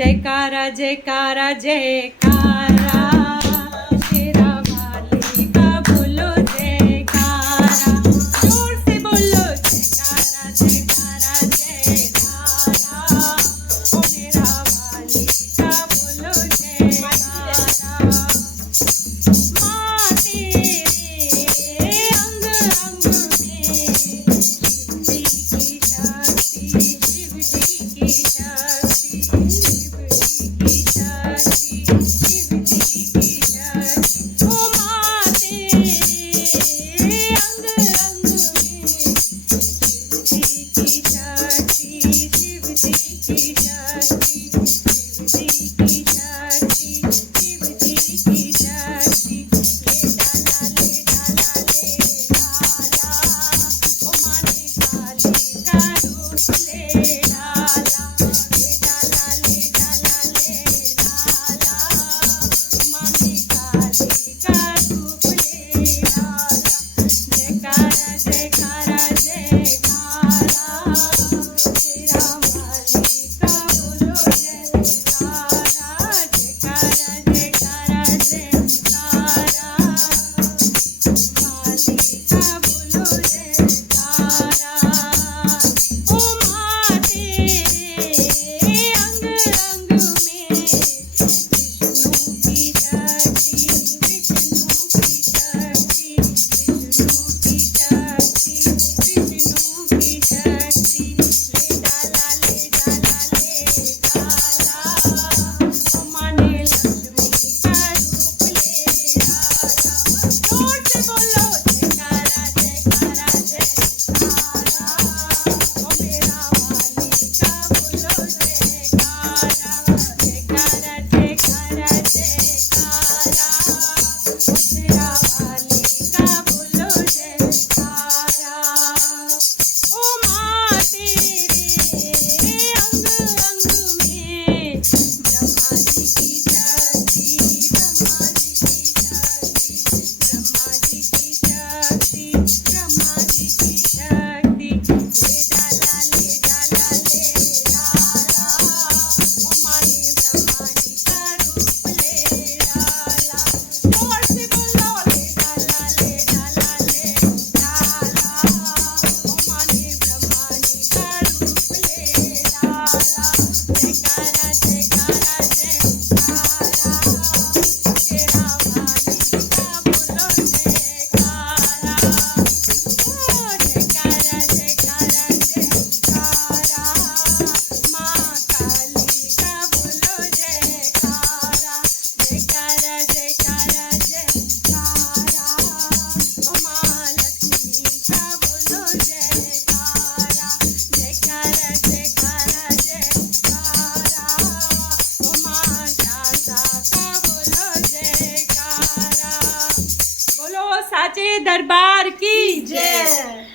जयकारा जयकारा जयकारा शेरा वाली का बोलो जयकारा जोर से बोलो जयकारा जयकारा जयकारा ओ मेरा वाली का बोलो जयकारा माँ तेरे अंग अंग में शिव जी की शक्ति शिव जी की शक्ति साचे दरबार की जय।